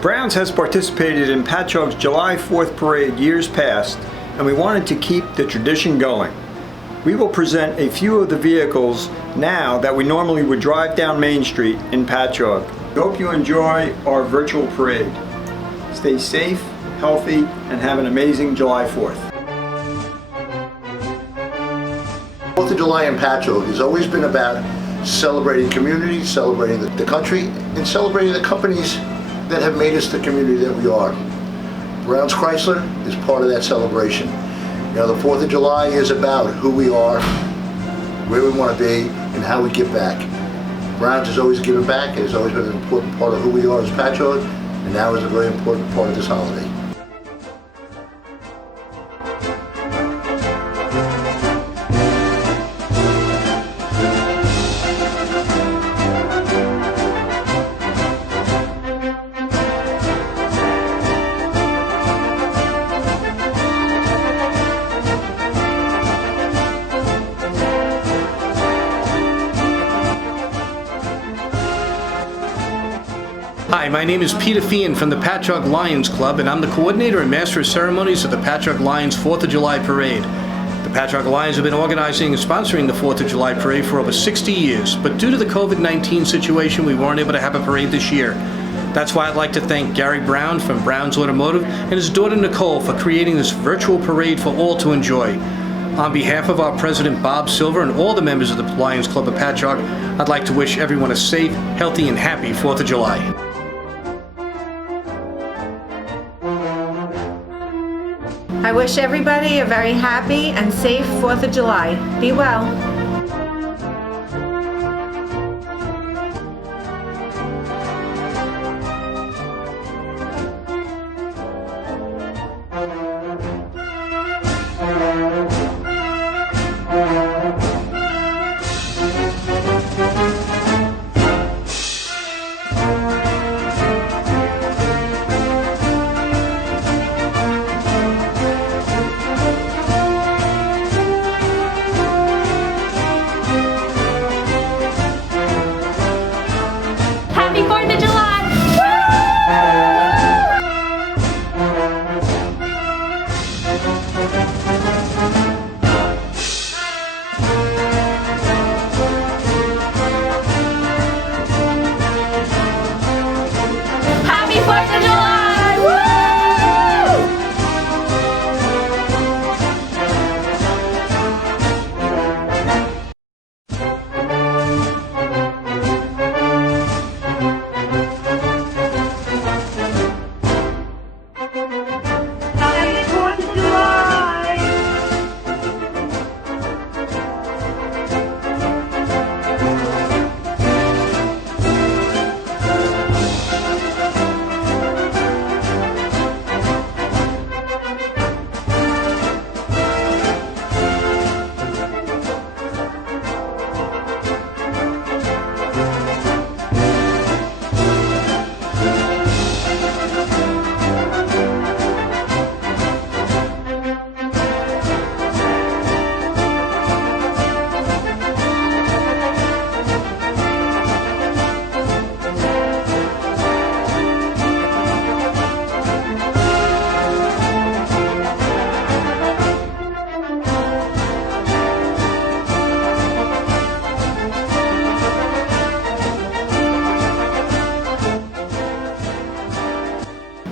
Browns has participated in Patchogue's July 4th parade years past, and we wanted to keep the tradition going. We will present a few of the vehicles now that we normally would drive down Main Street in Patchogue. We hope you enjoy our virtual parade. Stay safe, healthy, and have an amazing July 4th. 4th of July in Patchogue has always been about celebrating community, celebrating the country, and celebrating the companies that have made us the community that we are. Browns Chrysler is part of that celebration. You know, the 4th of July is about who we are, where we want to be, and how we give back. Browns has always given back. It has always been an important part of who we are as Patchogue, and now is a very important part of this holiday. Hi, my name is Peter FEEHAN from the Patchogue Lions Club, and I'm the coordinator and master of ceremonies of the Patchogue Lions 4th of July Parade. The Patchogue Lions have been organizing and sponsoring the 4th of July Parade for over 60 years, but due to the COVID-19 situation, we weren't able to have a parade this year. That's why I'd like to thank Gary Brown from Brown's Automotive and his daughter Nicole for creating this virtual parade for all to enjoy. On behalf of our president Bob Silver and all the members of the Lions Club of Patchogue, I'd like to wish everyone a safe, healthy, and happy 4th of July. I wish everybody a very happy and safe 4th of July. Be well.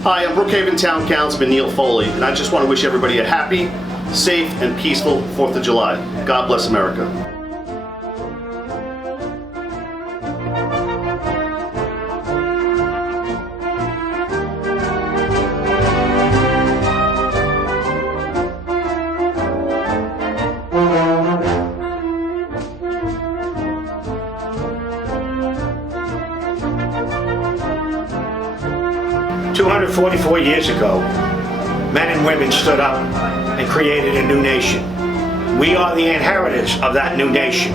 Hi, I'm Brookhaven Town Councilman Neil Foley, and I just want to wish everybody a happy, safe, and peaceful 4th of July. God bless America. "244 years ago, men and women stood up and created a new nation. We are the inheritors of that new nation.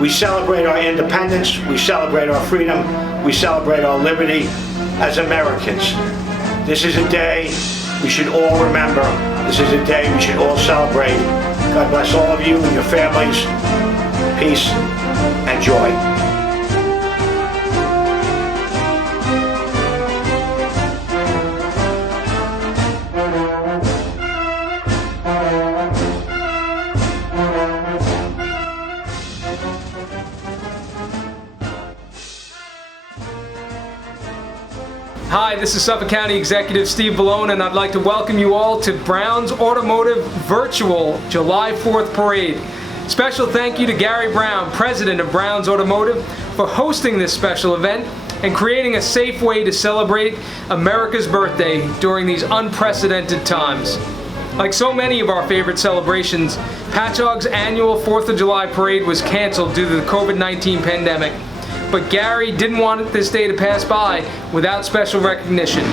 We celebrate our independence, we celebrate our freedom, we celebrate our liberty as Americans. This is a day we should all remember. This is a day we should all celebrate. God bless all of you and your families. Peace and joy." Hi, this is Suffolk County Executive Steve Bellone, and I'd like to welcome you all to Brown's Automotive Virtual July 4th Parade. Special thank you to Gary Brown, President of Brown's Automotive, for hosting this special event and creating a safe way to celebrate America's birthday during these unprecedented times. Like so many of our favorite celebrations, Patchogue's annual 4th of July parade was canceled due to the COVID-19 pandemic. But Gary didn't want this day to pass by without special recognition.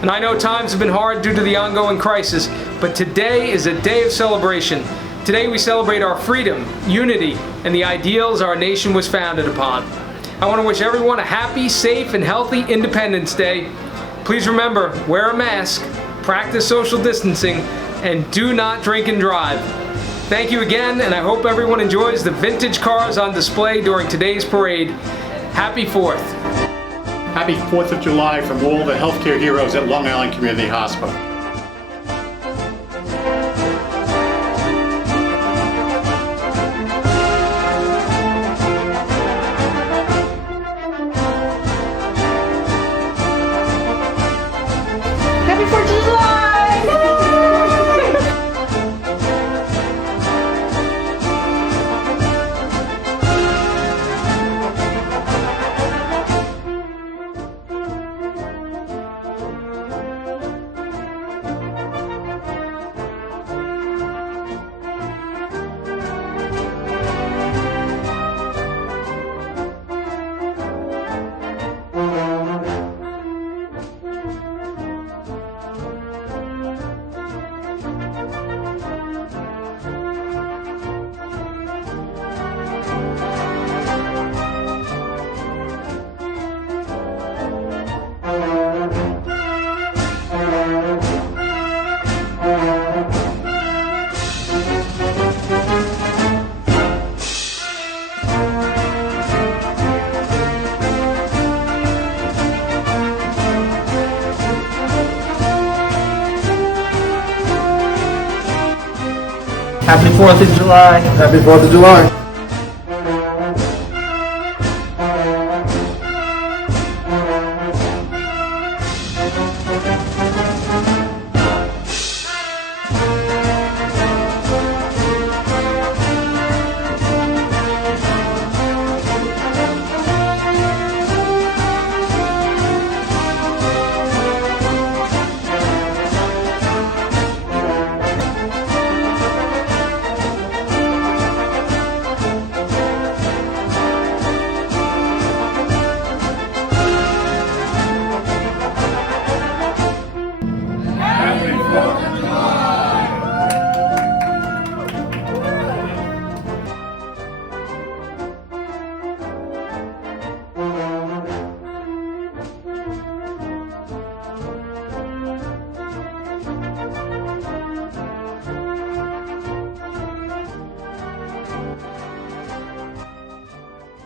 And I know times have been hard due to the ongoing crisis, but today is a day of celebration. Today we celebrate our freedom, unity, and the ideals our nation was founded upon. I want to wish everyone a happy, safe, and healthy Independence Day. Please remember, wear a mask, practice social distancing, and do not drink and drive. Thank you again, and I hope everyone enjoys the vintage cars on display during today's parade. Happy 4th. Happy 4th of July from all the healthcare heroes at Long Island Community Hospital. Happy 4th of July! Happy 4th of July. Happy 4th of July.